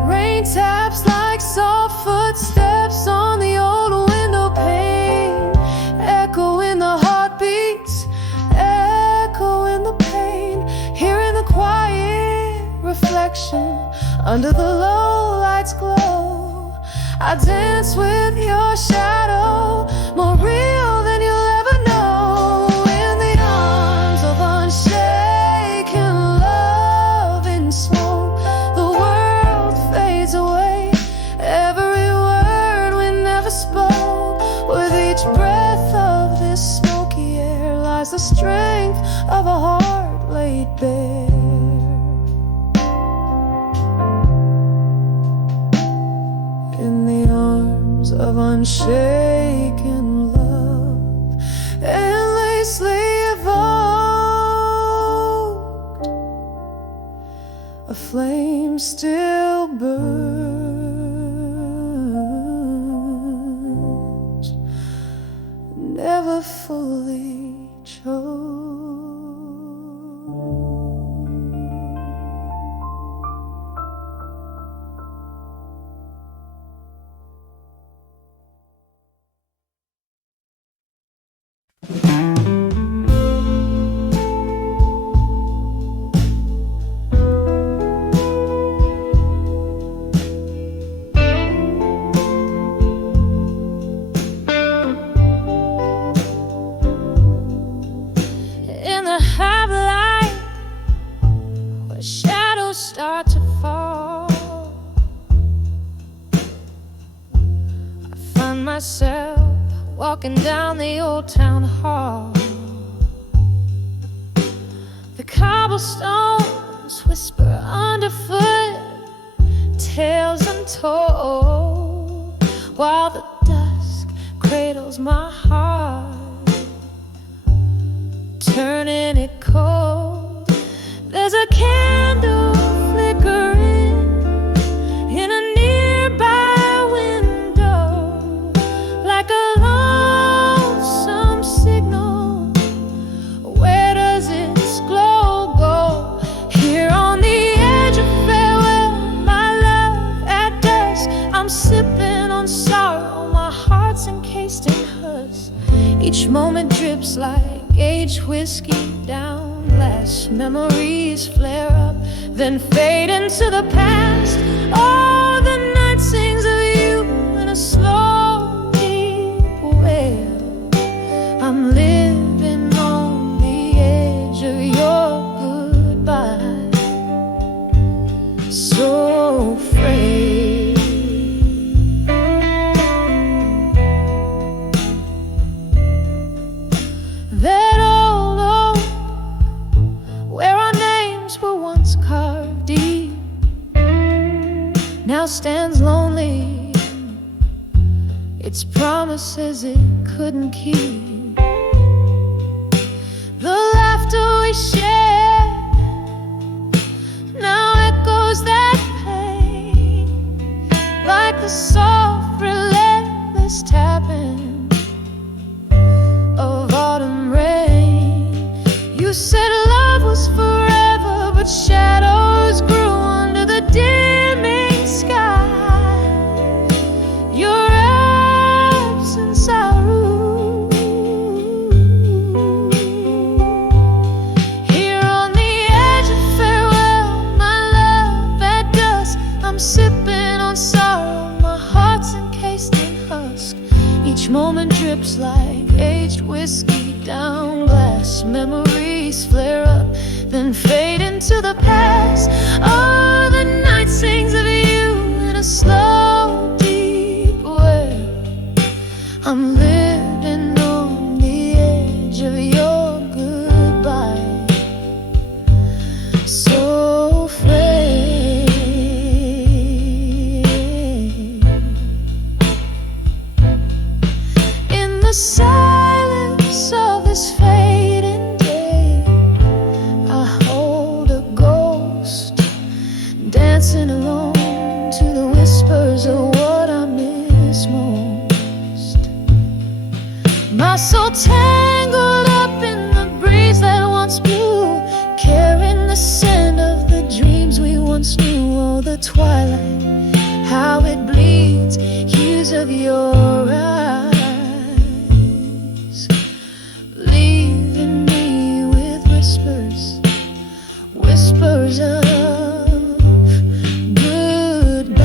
rain taps like soft footsteps on the old window pane, echoing the heartbeats, echoing the pain, hearing the quiet reflection under the low lights glow. I dance with your shadow, more real than you'll ever know. In the arms of unshaken love and smoke, the world fades away, every word we never spoke. With each breath of this smoky air lies the strength of a heart laid bare. In the arms of unshaken love, endlessly evoked, a flame still burns, never fully choked. In the half light, where shadows start to fall, I find myself walking down the old town hall. The cobblestones whisper underfoot, tales untold, while the dusk cradles my heart, turning it cold. There's a candle flickering in a nearby window, like a lonesome signal. Where does its glow go? Here on the edge of farewell, my love, at dusk I'm sipping on sorrow, my heart's encased in husk. Each moment drips like aged whiskey down glass. Memories flare up, then fade into the past. Oh, the night sings of you in a slow, deep wail. I'm living on the edge of your goodbye, so frail. once carved deep now stands lonely. Its promises it couldn't keep. The laughter we shared now echoes that pain, like the soft, relentless tapping of autumn rain. You said love was forever, but shadows grew under the dimming sky. Your absence I rue. Here on the edge of farewell, my love at dusk, I'm sipping on sorrow, my heart's encased in husk. Each moment drips like aged whiskey down glass. Memories flare up, then fade into the past. Oh, the night sings of you in a slow, deep way. I'm living on the edge of your goodbye, so afraid. In the silence of this fading day, I hold a ghost dancing alone to the whispers of what I miss most. My soul tangled up in the breeze that once blew, carrying the scent of the dreams we once knew. Oh, the twilight, how it bleeds, hues of your eyes, leaving me with whispers, whispers of goodbyes.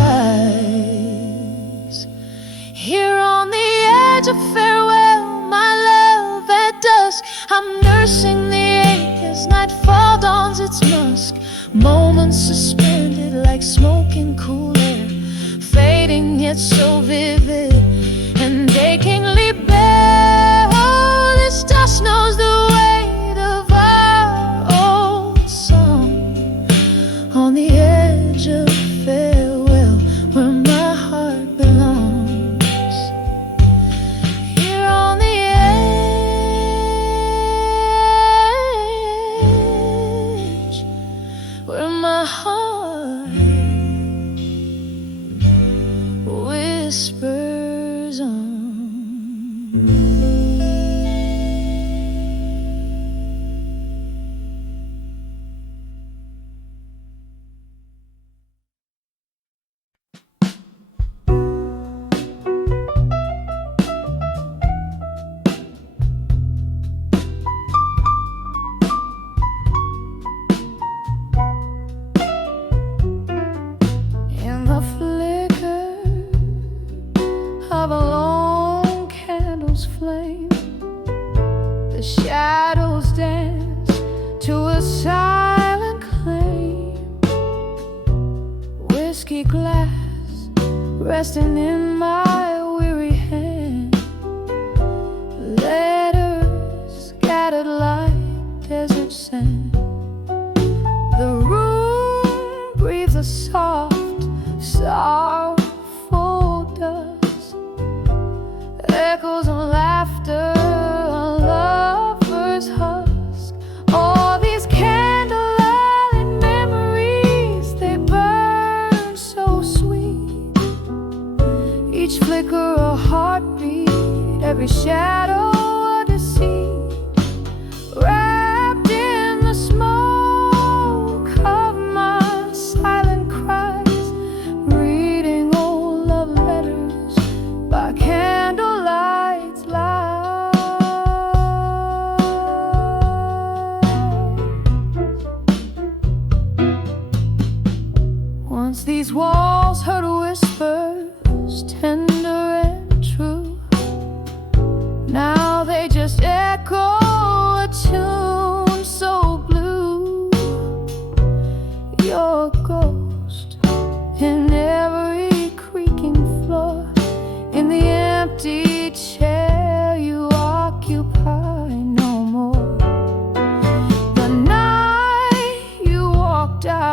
Here on the edge of farewell, my love at dusk, I'm nursing the ache as nightfall dawns its musk. Moments suspended like smoke in cool air, fading yet so vivid and achingly bare. Oh, this dust knows the weight of our old song. On the edge of farewell, where my heart belongs. Here on the edge, where my heart whispers on. In the flicker of a lone candle's flame, the shadows dance to a silent claim. Whiskey glass resting in my weary hand, letters scattered like desert sand. The room breathes a soft, sorrowful dust, echoes of laughter, a lover's husk. All these candlelight memories, they burn so sweet. Each flicker a heartbeat, every shadow a deceit. Wrapped in the smoke of my silent cries, reading old love letters by candlelight's light. Once these walls heard whispers tender and true, now they just echo a tune so blue. Your ghost in every creaking floor, in the empty chair you occupy no more. The night you walked out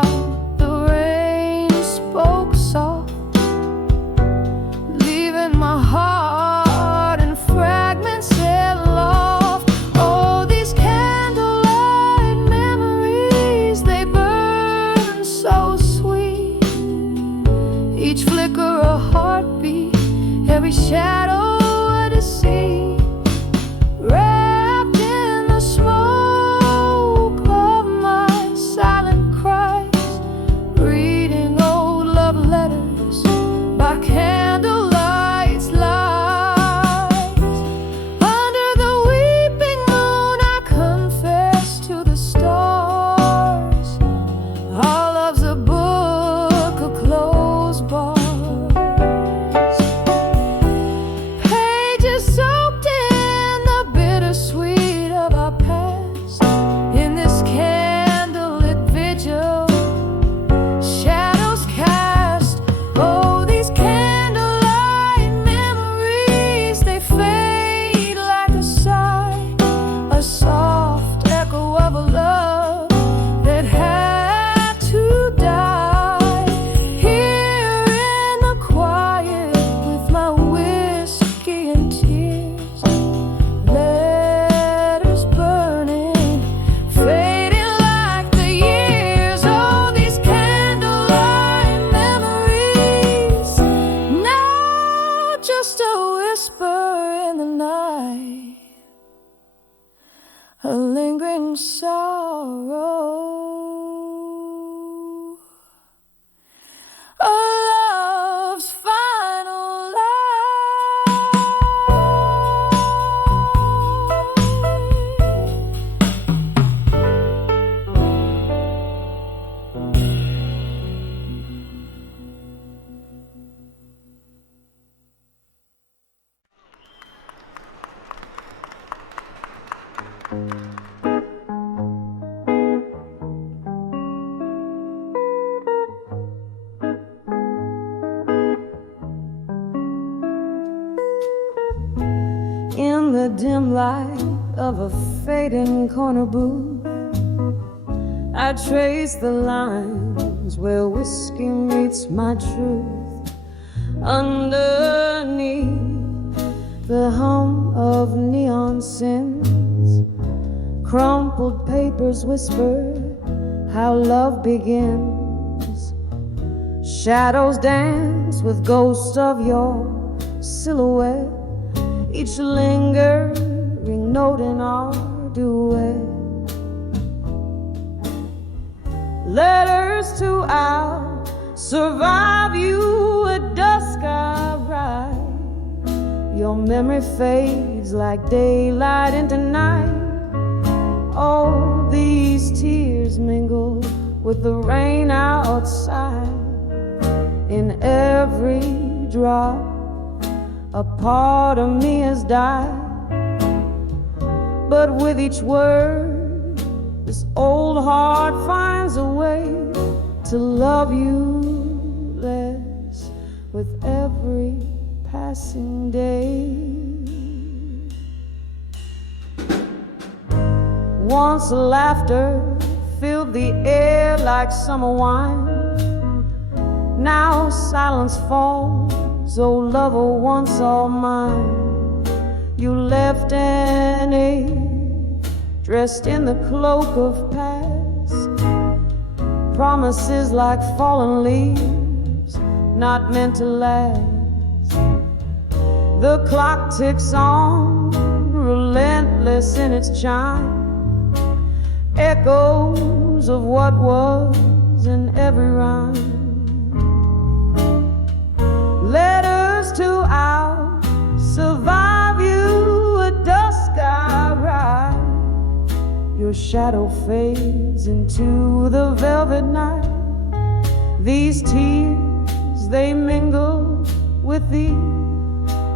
the dim light of a fading corner booth, I trace the lines where whiskey meets my truth. Underneath the hum of neon sins, crumpled papers whisper how love begins. Shadows dance with ghosts of your silhouette, each lingering note in our duet. Letters to survive you at dusk I write. Your memory fades like daylight into night. Oh, these tears mingle with the rain outside. In every drop, a part of me has died. But with each word, this old heart finds a way to love you less with every passing day. Once laughter filled the air like summer wine. Now silence falls, oh lover once all mine. You left an age dressed in the cloak of past, promises like fallen leaves, not meant to last. The clock ticks on, relentless in its chime, echoes of what was in every rhyme. Letters to survive you at dusk I ride. Your shadow fades into the velvet night. These tears, they mingle with the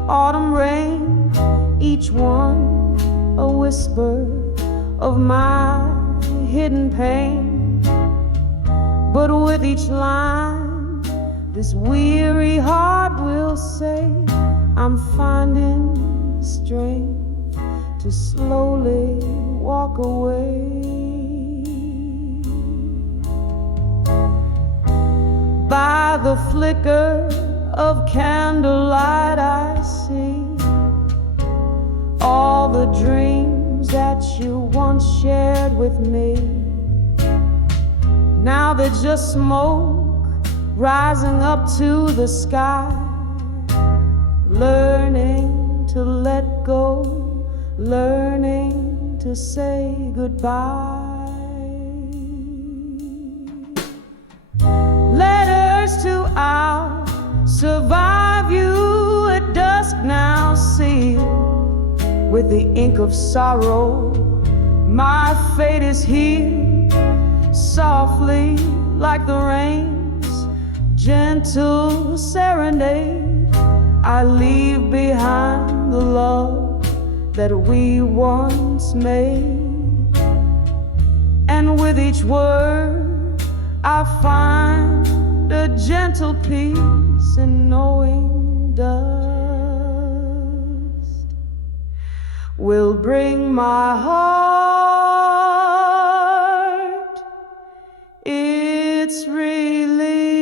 autumn rain, each one a whisper of my hidden pain. But with each line, this weary heart will say, I'm finding strength to slowly walk away. By the flicker of candlelight I see all the dreams that you once shared with me. Now they're just smoke rising up to the sky. Learning to let go, learning to say goodbye. Letters to survive you at dusk now sealed with the ink of sorrow. My fate is here, softly like the rain's gentle serenade. I leave behind the love that we once made. And with each word I find a gentle peace in knowing dust will bring my heart its relief.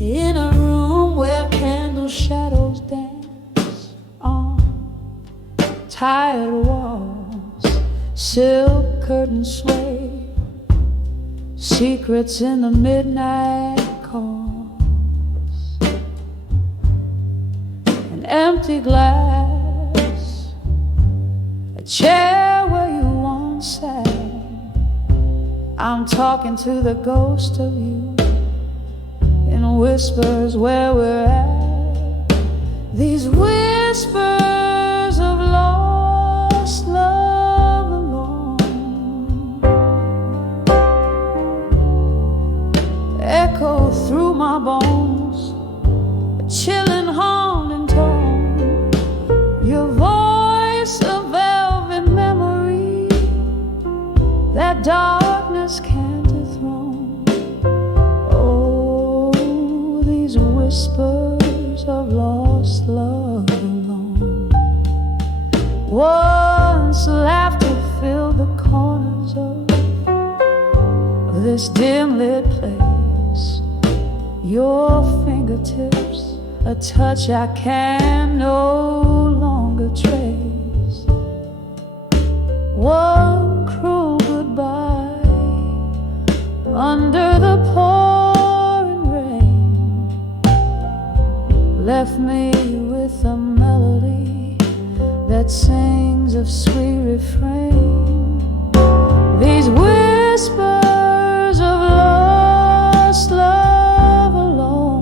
In a room where candle shadows dance on tired walls, silk curtains sway, secrets in the midnight calls. An empty glass, a chair where you once sat. I'm talking to the ghost of you in whispers where we're at. These whispers of lost love alone echo through my Once laughter filled the corners of this dim lit place. Your fingertips, a touch I can no longer trace. One cruel goodbye under the pouring rain left me with a melody that sings of sweet refrain. These whispers of lost love alone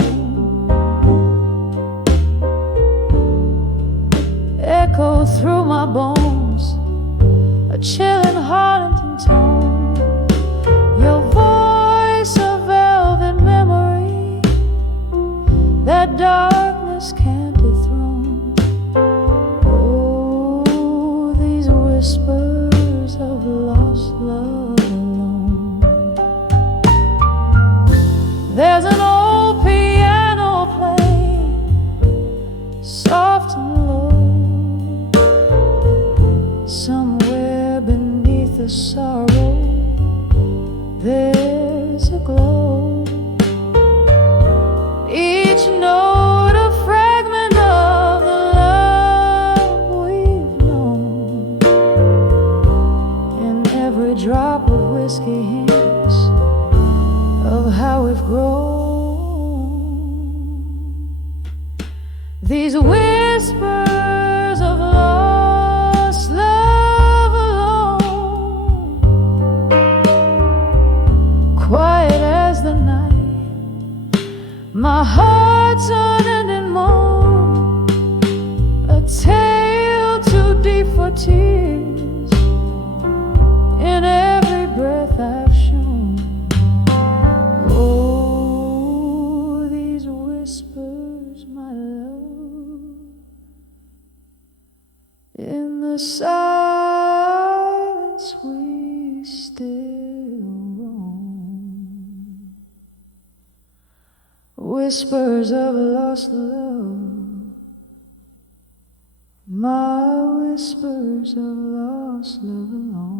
echo through my bones, a chilling Harlington tone. Your voice, a velvet memory that darkness can't dethrone. Oh, these whispers of lost love alone. There's an old piano playing, soft and low, somewhere beneath the sorrow. There's a glow. Each note a fragment of the love we've known, and every drop of whiskey hints of how we've grown. These whispers of lost love alone, quiet as the night, my heart's unending moan, a tale too deep for tears in every breath I've shown. Oh, these whispers, my love, in the silence we still roam. Whispers of lost love, my whispers of lost love alone.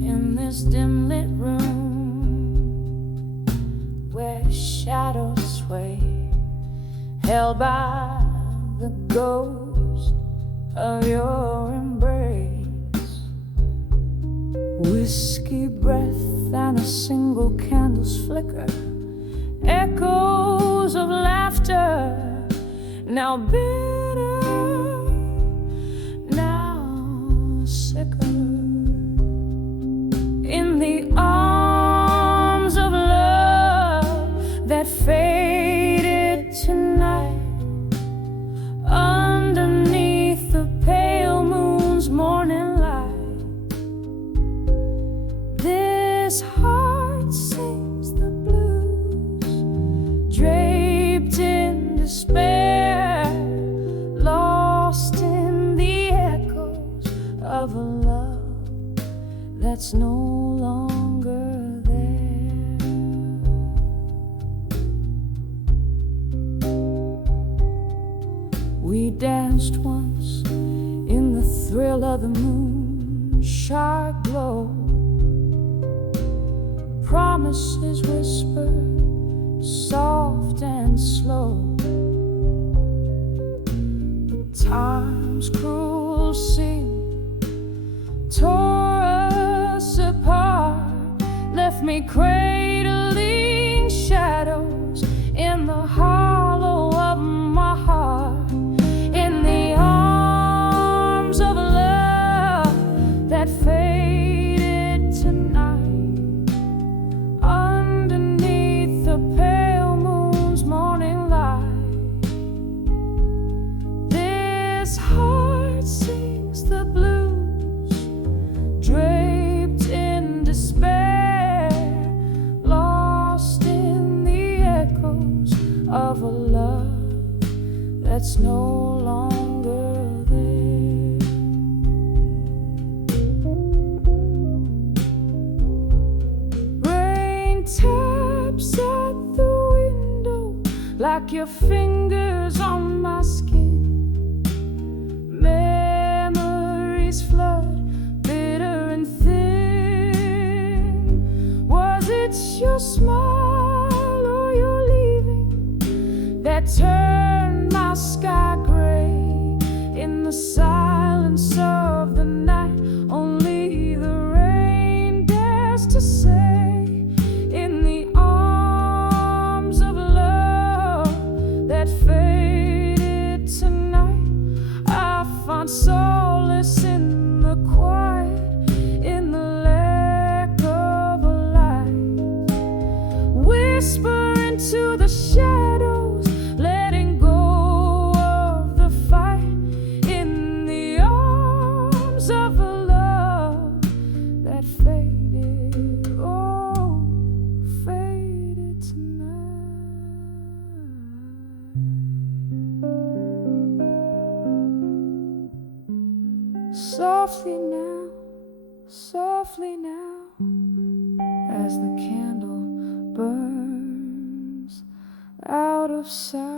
In this dim lit room where shadows sway, held by the ghost of your embrace, whiskey breath and a single candle's flicker, echoes of laughter, now bitter, now sicker. In the arms of love that faded tonight, underneath the pale moon's morning light, this heart sings the blues, draped in despair, lost in the echoes of a love that's no longer there. We danced once in the thrill of the moon, sharp glow, promises whispered, soft and slow. But time's cruel seam tore us apart, left me cradling shadows in the hollow of my heart. In the arms of love that faded tonight, underneath the pale moon's morning light, this heart like your fingers on my skin. Memories flood, bitter and thin. Was it your smile or your leaving that turned my sky gray? In the silence of the night, only the rain dares to say, in the arms of love that faded tonight, I found solace in the quiet, in the lack of a light. Whisper into the shadows, letting go of the fight, in the arms of the love that faded, oh, faded tonight. Softly now, as the candle burns out of sight.